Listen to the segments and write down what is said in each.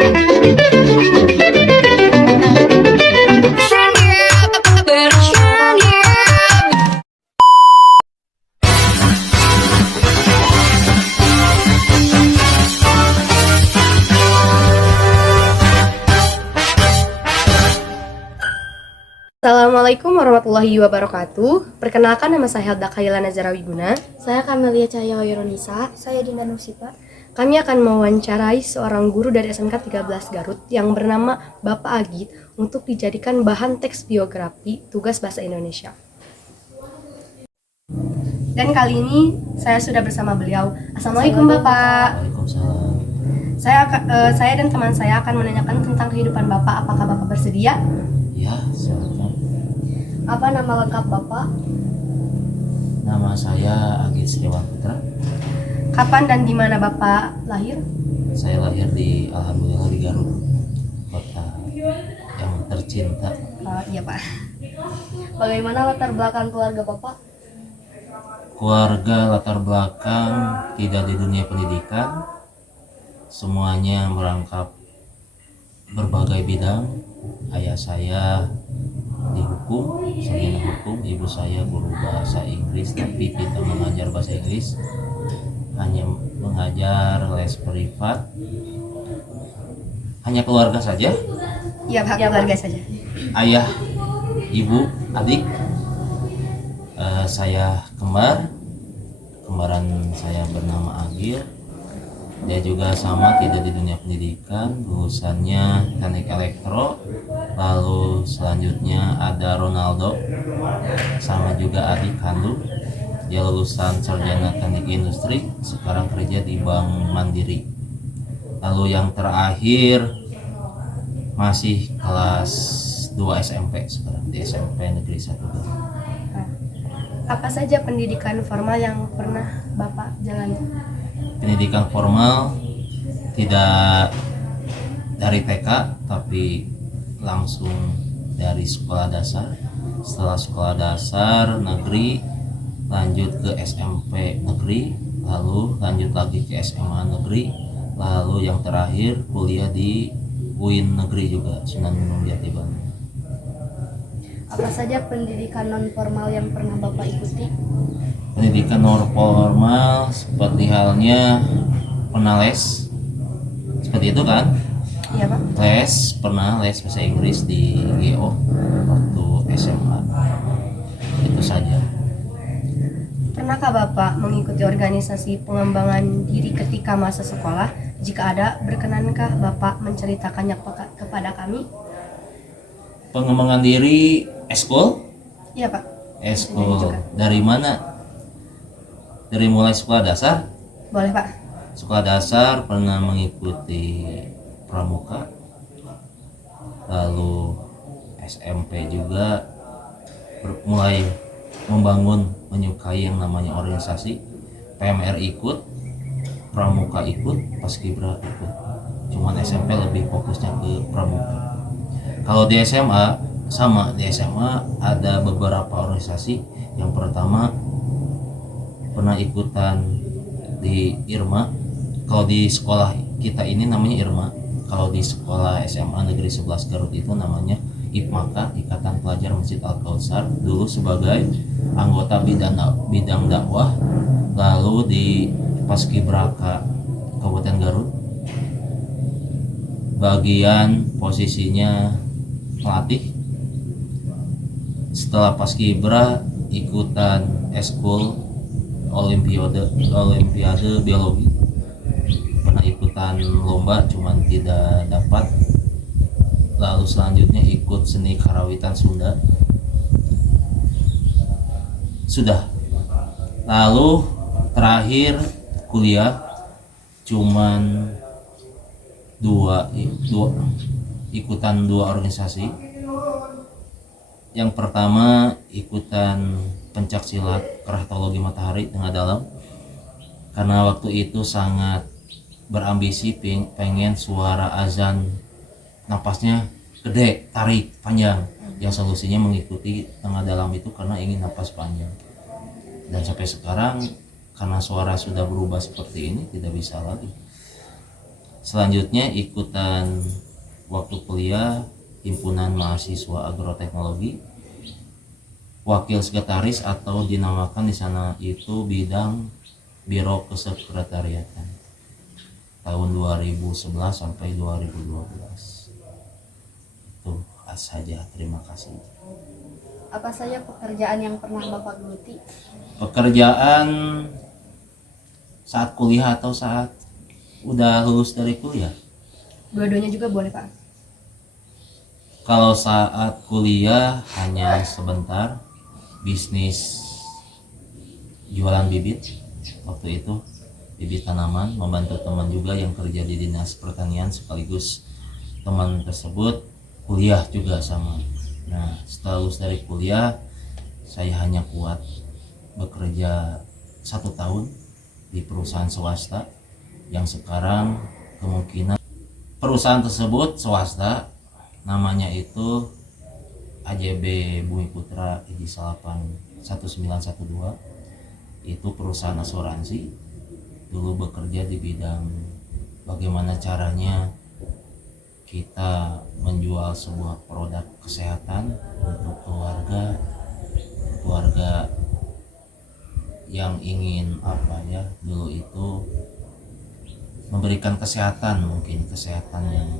Assalamualaikum warahmatullahi wabarakatuh. Perkenalkan, nama saya Helda Khaila Nazara Wiguna. Saya Kamelia Cahaya Hoironisa. Saya Dinda Nursipa. Kami akan mewawancarai seorang guru dari SMK 13 Garut yang bernama Bapak Agit untuk dijadikan bahan teks biografi tugas bahasa Indonesia. Dan kali ini saya sudah bersama beliau. Assalamualaikum Bapak. Waalaikumsalam. Saya dan teman saya akan menanyakan tentang kehidupan Bapak. Apakah Bapak bersedia? Ya, silakan. Apa nama lengkap Bapak? Nama saya Agit Sriwan Putra. Kapan dan di mana Bapak lahir? Saya lahir alhamdulillah di Garut, kota yang tercinta. Iya Pak. Bagaimana latar belakang keluarga Bapak? Keluarga latar belakang tidak di dunia pendidikan, semuanya merangkap berbagai bidang. Ayah saya di hukum, sarjana hukum, ibu saya guru bahasa Inggris tapi tidak mengajar bahasa Inggris, hanya mengajar les privat. Hanya keluarga saja. Iya Pak, keluarga saja. Ayah, ibu, adik. Saya kembaran saya bernama Agil. Dia juga sama, tidak di dunia pendidikan, lulusannya teknik elektro. Lalu selanjutnya ada Ronaldo, sama juga adik kandung. Dia lulusan sarjana teknik industri, sekarang kerja di Bank Mandiri. Lalu yang terakhir masih kelas 2 SMP sekarang di SMP Negeri 1 Garut. Apa saja pendidikan formal yang pernah Bapak jalani? Pendidikan formal tidak dari TK tapi langsung dari sekolah dasar. Setelah sekolah dasar negeri lanjut ke SMP negeri, lalu lanjut lagi ke SMA negeri, lalu yang terakhir kuliah di UIN negeri juga, Sunan Gunung Jati Bandung. Apa saja pendidikan non formal yang pernah Bapak ikuti? Pendidikan non formal seperti halnya pernah les, seperti itu kan? Iya Pak. Pernah les bahasa Inggris di GO waktu SMA. Itu saja. Pernahkah Bapak mengikuti organisasi pengembangan diri ketika masa sekolah? Jika ada, berkenankah Bapak menceritakannya kepada kami? Pengembangan diri eskul? Iya Pak. Eskul dari mana? Dari mulai sekolah dasar? Boleh Pak. Sekolah dasar pernah mengikuti pramuka, lalu SMP juga mulai membangun, menyukai yang namanya organisasi. PMR ikut, pramuka ikut, paskibra ikut. Cuman SMP lebih fokusnya ke pramuka. Kalau di SMA sama, di SMA ada beberapa organisasi. Yang pertama pernah ikutan di IRMA. Kalau di sekolah kita ini namanya IRMA. Kalau di sekolah SMA Negeri 11 Garut itu namanya IPMAKA, Ikatan Pelajar Masjid Al-Kautsar, dulu sebagai anggota bidang dakwah. Lalu di Paskibraka Kabupaten Garut, bagian posisinya pelatih. Setelah Paskibra ikutan eskul olimpiade biologi, pernah ikutan lomba cuman tidak dapat. Lalu selanjutnya ikut seni karawitan Sunda, sudah. Lalu terakhir kuliah cuman ikutan dua organisasi. Yang pertama ikutan pencak silat Kraftologi Matahari Tengah Dalam, karena waktu itu sangat berambisi pengen suara azan napasnya gede, tarik panjang. Yang solusinya mengikuti Tengah Dalam itu karena ingin napas panjang. Dan sampai sekarang karena suara sudah berubah seperti ini tidak bisa lagi. Selanjutnya ikutan waktu kuliah himpunan mahasiswa agroteknologi, wakil sekretaris atau dinamakan di sana itu bidang biro kesekretariatan tahun 2011 sampai 2012. Itu saja, terima kasih. Apa saja pekerjaan yang pernah Bapak geluti? Pekerjaan saat kuliah atau saat udah lulus dari kuliah? Dua-duanya juga boleh Pak. Kalau saat kuliah hanya sebentar, bisnis jualan bibit waktu itu, bibit tanaman, membantu teman juga yang kerja di dinas pertanian, sekaligus teman tersebut kuliah juga sama. Nah, setelah lulus dari kuliah, saya hanya kuat bekerja 1 tahun di perusahaan swasta yang sekarang kemungkinan perusahaan tersebut swasta, namanya itu AJB Bumi Putra Iji Salapan 1912. Itu perusahaan asuransi. Dulu bekerja di bidang bagaimana caranya kita menjual sebuah produk kesehatan untuk keluarga yang ingin dulu itu memberikan kesehatan, mungkin kesehatan yang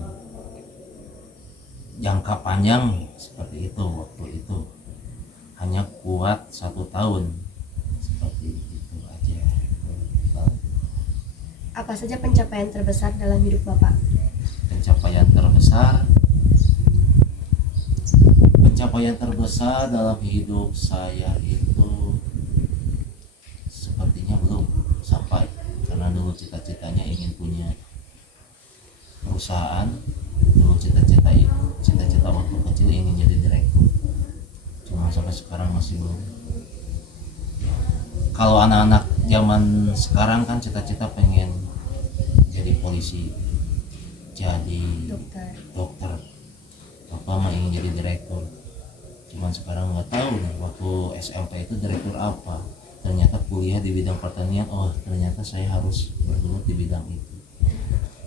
jangka panjang seperti itu. Waktu itu hanya kuat 1 tahun, seperti itu aja. Apa saja pencapaian terbesar dalam hidup Bapak? Pencapaian terbesar dalam hidup saya itu sepertinya belum sampai, karena dulu cita-citanya ingin punya perusahaan. Dulu cita-cita waktu kecil ingin jadi direktur, cuma sampai sekarang masih belum. Kalau anak-anak zaman sekarang kan cita-cita pengen jadi polisi, jadi dokter, Bapak mah ingin jadi direktur. Cuman sekarang nggak tahu nih, waktu SMP itu direktur apa, ternyata kuliah di bidang pertanian, oh ternyata saya harus bergelut di bidang itu.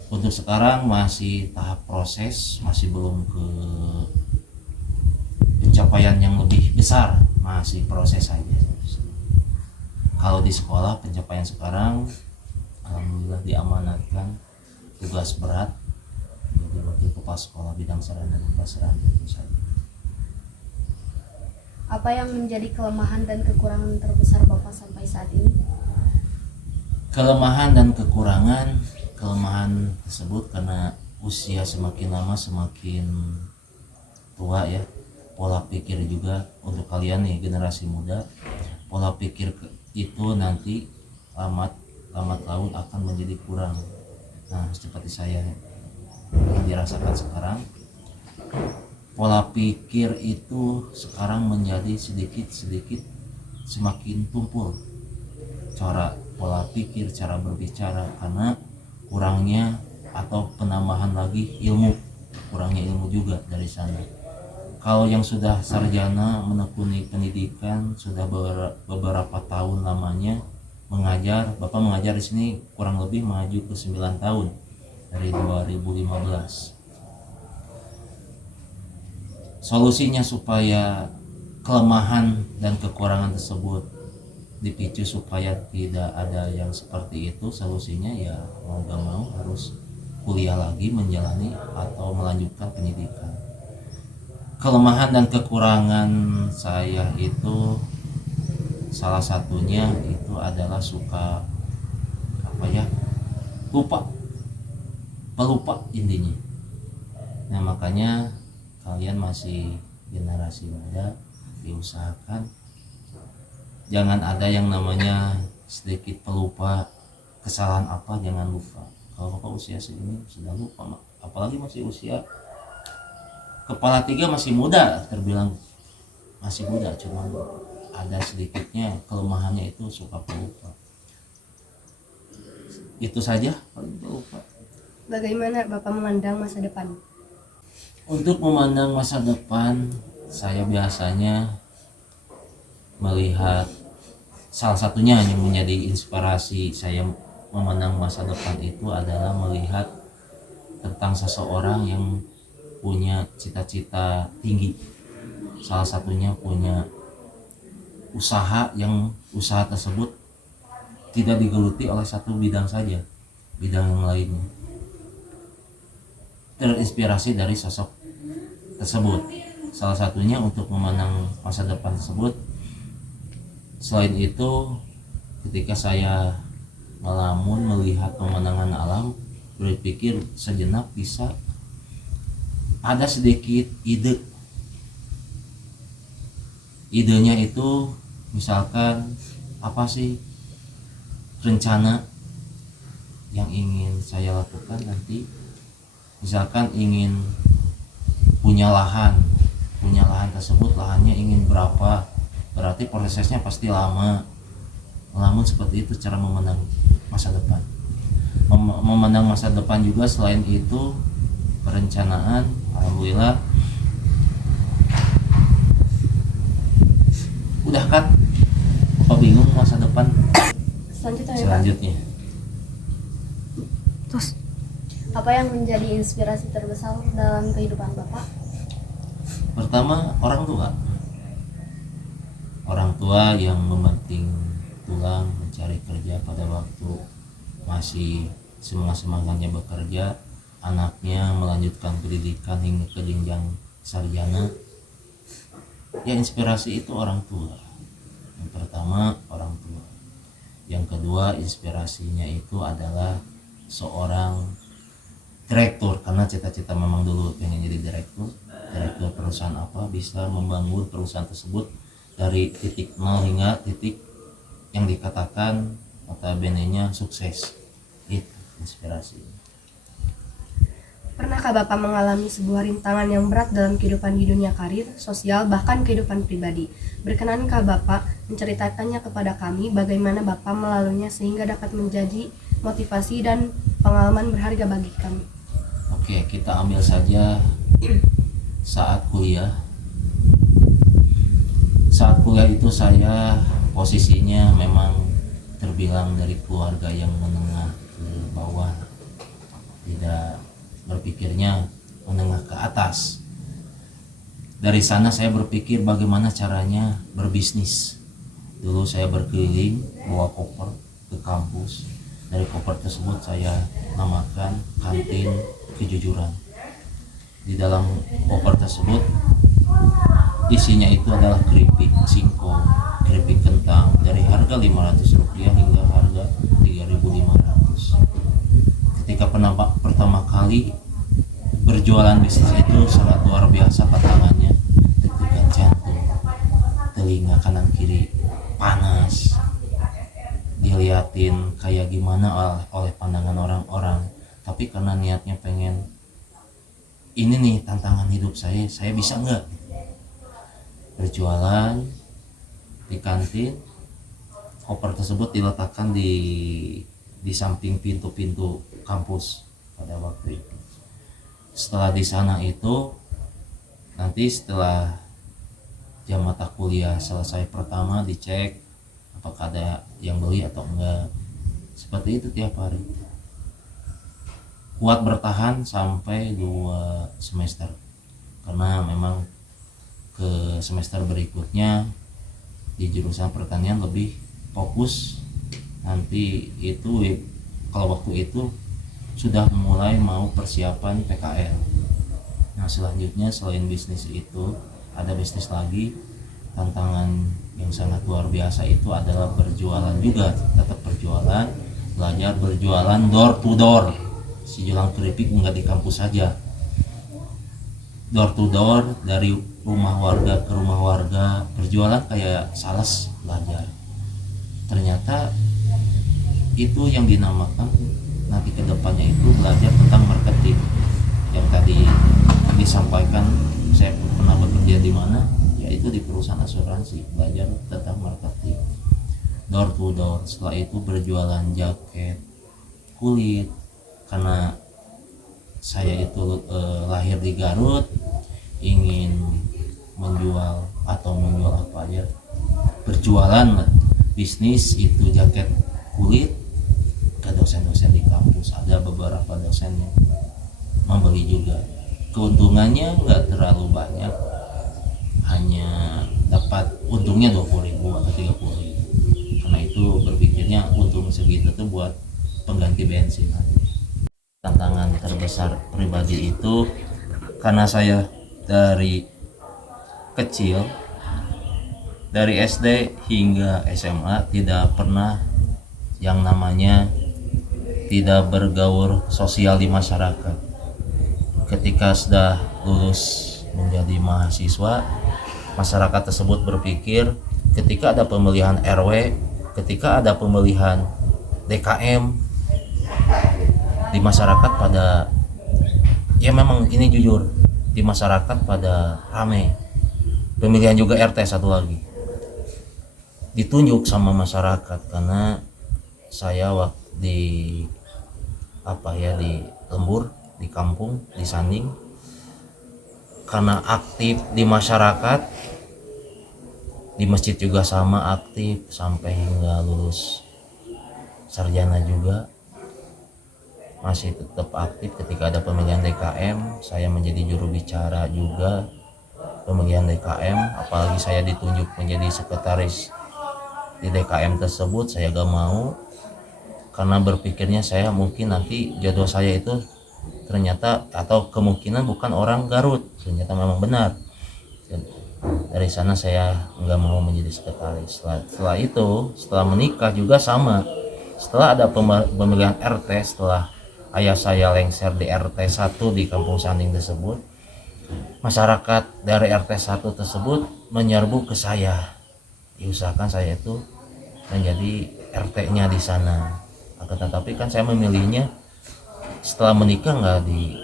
Untuk sekarang masih tahap proses, masih belum ke pencapaian yang lebih besar, masih proses saja. Kalau di sekolah pencapaian sekarang alhamdulillah diamanatkan tugas berat jadi wakil kepala sekolah bidang sarana dan prasarana, itu saja. Apa yang menjadi kelemahan dan kekurangan terbesar Bapak sampai saat ini? Kelemahan dan kekurangan tersebut karena usia semakin lama semakin tua ya. Pola pikir juga untuk kalian nih generasi muda, pola pikir itu nanti lambat laun akan menjadi kurang. Nah, seperti saya yang dirasakan sekarang, pola pikir itu sekarang menjadi sedikit semakin tumpul. Pola pikir, cara berbicara, karena kurangnya atau penambahan lagi kurangnya ilmu juga dari sana. Kalau yang sudah sarjana menekuni pendidikan sudah beberapa tahun lamanya mengajar, Bapak mengajar di sini kurang lebih maju ke 9 tahun dari 2015. Solusinya supaya kelemahan dan kekurangan tersebut dipicu supaya tidak ada yang seperti itu, solusinya ya mau gak mau harus kuliah lagi, menjalani atau melanjutkan pendidikan. Kelemahan dan kekurangan saya itu salah satunya itu adalah suka pelupa intinya. Nah, makanya kalian masih generasi muda, diusahakan jangan ada yang namanya sedikit pelupa, kesalahan apa jangan lupa. Kalau Bapak usia segini sudah lupa, apalagi masih usia kepala 3 masih muda, terbilang masih muda, cuma ada sedikitnya kelemahannya itu suka pelupa. Itu saja, paling pelupa. Bagaimana Bapak memandang masa depan? Untuk memandang masa depan, saya biasanya melihat salah satunya yang menjadi inspirasi saya memandang masa depan itu adalah melihat tentang seseorang yang punya cita-cita tinggi, salah satunya punya usaha yang usaha tersebut tidak digeluti oleh satu bidang saja, bidang yang lainnya. Terinspirasi dari sosok tersebut, salah satunya untuk memenang masa depan tersebut. Selain itu, ketika saya melamun melihat pemandangan alam, berpikir sejenak bisa ada sedikit idenya itu, misalkan apa sih rencana yang ingin saya lakukan nanti. Misalkan ingin punya lahan tersebut, lahannya ingin berapa, berarti prosesnya pasti lama. Namun seperti itu cara memenang masa depan. Memenang masa depan juga selain itu perencanaan. Alhamdulillah udah kan, apa bingung masa depan selanjutnya. Terus Apa yang menjadi inspirasi terbesar dalam kehidupan Bapak? Pertama, orang tua yang membanting tulang mencari kerja pada waktu masih semangat-semangatnya bekerja, anaknya melanjutkan pendidikan hingga ke jenjang sarjana. Ya, inspirasi itu orang tua. Yang pertama orang tua. Yang kedua, inspirasinya itu adalah seorang direktur, karena cita-cita memang dulu pengen jadi direktur perusahaan apa, bisa membangun perusahaan tersebut dari titik nol hingga titik yang dikatakan notabene-nya sukses. Itu inspirasi. Pernahkah Bapak mengalami sebuah rintangan yang berat dalam kehidupan di dunia karir, sosial, bahkan kehidupan pribadi? Berkenankah Bapak menceritakannya kepada kami bagaimana Bapak melaluinya sehingga dapat menjadi motivasi dan pengalaman berharga bagi kami? Oke, kita ambil saja saat kuliah. Saat kuliah itu saya posisinya memang terbilang dari keluarga yang menengah ke bawah, tidak berpikirnya menengah ke atas. Dari sana saya berpikir bagaimana caranya berbisnis. Dulu saya berkeliling bawa koper ke kampus. Dari koper tersebut saya namakan kantin kejujuran. Di dalam koper tersebut isinya itu adalah keripik singkong, keripik kentang dari harga Rp500 hingga harga Rp3.500. Ketika pertama kali berjualan bisnis itu sangat luar biasa tantangannya. Deg-degan jantung, telinga kanan kiri panas, diliatin kayak gimana oleh pandangan orang-orang. Tapi karena niatnya pengen, ini nih tantangan hidup saya bisa nggak berjualan di kantin. Koper tersebut diletakkan di samping pintu-pintu kampus pada waktu itu. Setelah di sana itu, nanti setelah jam mata kuliah selesai pertama dicek apakah ada yang beli atau enggak. Seperti itu tiap hari. Kuat bertahan sampai 2 semester. Karena memang ke semester berikutnya di jurusan pertanian lebih fokus. Nanti itu kalau waktu itu sudah mulai mau persiapan PKL. Nah, selanjutnya selain bisnis itu ada bisnis lagi. Tantangan yang sangat luar biasa itu adalah berjualan juga, tetap berjualan, belajar berjualan door to door. Si jualan keripik enggak di kampus saja, door to door, dari rumah warga ke rumah warga, berjualan kayak sales, belajar. Ternyata itu yang dinamakan nanti kedepannya itu belajar tentang marketing. Yang tadi disampaikan, saya pernah bekerja di mana, yaitu di perusahaan asuransi, belajar tentang marketing, door to door. Setelah itu berjualan jaket kulit, karena saya itu lahir di Garut, ingin menjual apa aja, berjualan bisnis itu jaket kulit ke dosen-dosen di kampus. Ada beberapa dosen yang membeli juga. Keuntungannya nggak terlalu banyak, hanya dapat untungnya 20.000 atau 30.000. Karena itu berpikirnya untung segitu tuh buat pengganti bensin. Tantangan terbesar pribadi itu karena saya dari kecil, dari SD hingga SMA tidak pernah yang namanya tidak bergaul sosial di masyarakat. Ketika sudah lulus menjadi mahasiswa, masyarakat tersebut berpikir ketika ada pemilihan RW, ketika ada pemilihan DKM, di masyarakat pada, ya memang ini jujur, di masyarakat pada rame. Pemilihan juga RT satu lagi ditunjuk sama masyarakat karena saya waktu di di lembur, di kampung, di Sanding, karena aktif di masyarakat, di masjid juga sama aktif sampai hingga lulus sarjana juga masih tetap aktif. Ketika ada pemilihan DKM, saya menjadi juru bicara juga pemilihan DKM, apalagi saya ditunjuk menjadi sekretaris di DKM tersebut. Saya gak mau karena berpikirnya saya mungkin nanti jodoh saya itu ternyata atau kemungkinan bukan orang Garut. Ternyata memang benar. Dari sana saya nggak mau menjadi sekretaris. Setelah itu, setelah menikah juga sama. Setelah ada pemilihan RT, setelah ayah saya lengser di RT 1 di Kampung Sanding tersebut, masyarakat dari RT 1 tersebut menyerbu ke saya. Diusahakan saya itu menjadi RT-nya di sana. Akan tetapi kan saya memilihnya setelah menikah nggak di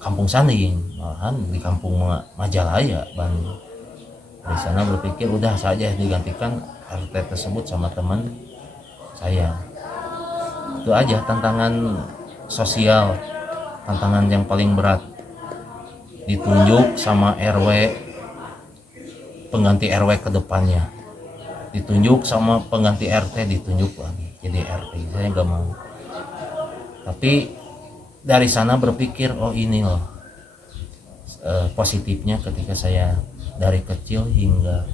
Kampung Sanding, malahan di Kampung Majalaya, Bandung. Di sana berpikir udah saja digantikan RT tersebut sama teman saya. Itu aja tantangan sosial, tantangan yang paling berat. Ditunjuk sama RW, pengganti RW ke depannya. Ditunjuk sama pengganti RT, ditunjuk lagi jadi RT. Saya nggak mau. Tapi dari sana berpikir, oh ini loh positifnya ketika saya dari kecil hingga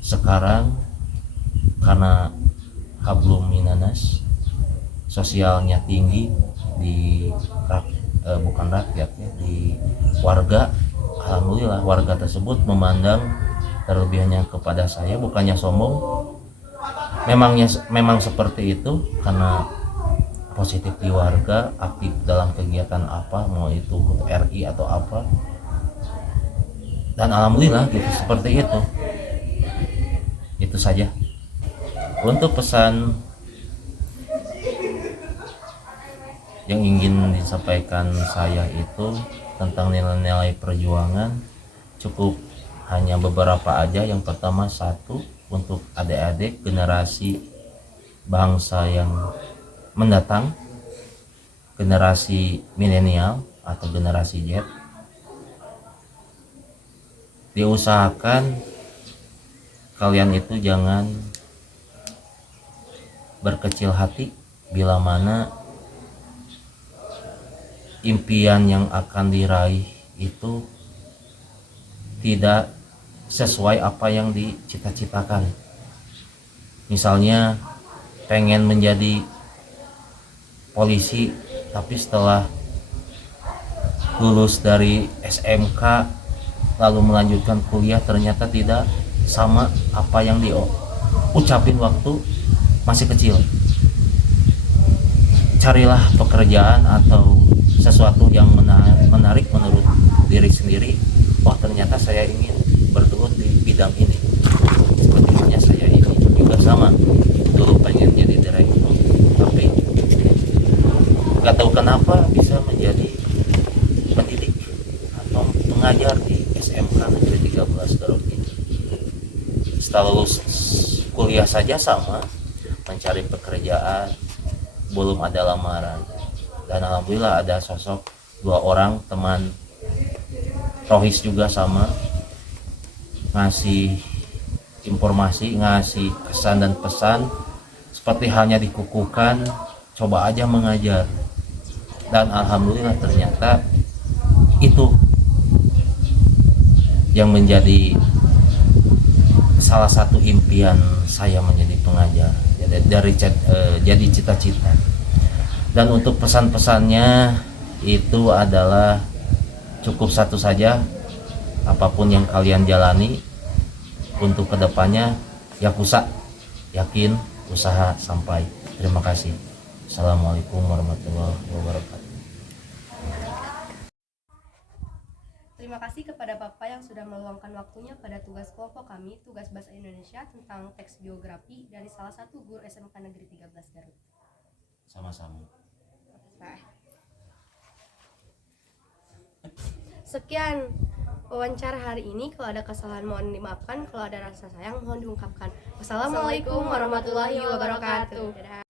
sekarang, karena hablum minanas, sosialnya tinggi di bukan rakyat ya, di warga. Alhamdulillah warga tersebut memandang terlebihnya kepada saya, bukannya sombong, memang seperti itu, karena positif di warga, aktif dalam kegiatan apa, mau itu HUT RI atau apa, dan alhamdulillah gitu, seperti itu saja. Untuk pesan yang ingin disampaikan saya itu tentang nilai-nilai perjuangan, cukup hanya beberapa aja. Yang pertama, satu, untuk adik-adik generasi bangsa yang mendatang, generasi milenial atau generasi Z, diusahakan kalian itu jangan berkecil hati bila mana impian yang akan diraih itu tidak sesuai apa yang dicita-citakan. Misalnya pengen menjadi polisi, tapi setelah lulus dari SMK lalu melanjutkan kuliah ternyata tidak sama apa yang diucapin waktu masih kecil. Carilah pekerjaan atau sesuatu yang menarik menurut diri sendiri. Oh, ternyata saya ingin bergelut di bidang ini. Sepertinya saya ini juga sama, dulu pengen jadi direktur, tapi nggak tahu kenapa bisa menjadi pendidik atau pengajar di SMK Negeri 13 Garut ini. Setelah lulus kuliah saja sama, mencari pekerjaan, belum ada lamaran. Dan alhamdulillah ada sosok 2 orang teman rohis juga sama, ngasih informasi, ngasih kesan dan pesan seperti halnya dikukuhkan, coba aja mengajar. dan alhamdulillah ternyata itu yang menjadi salah satu impian saya menjadi pengajar jadi cita-cita. Dan untuk pesan-pesannya itu adalah cukup satu saja, apapun yang kalian jalani untuk kedepannya ya yakin, usaha sampai. Terima kasih. Assalamualaikum warahmatullahi wabarakatuh. Terima kasih kepada Bapak yang sudah meluangkan waktunya pada tugas kelompok kami, tugas Bahasa Indonesia tentang teks biografi dari salah satu guru SMK Negeri 13 Garut. Sama-sama. Sekian wawancara hari ini. Kalau ada kesalahan mohon dimaafkan, kalau ada rasa sayang mohon diungkapkan. Wassalamualaikum warahmatullahi wabarakatuh. Dadah.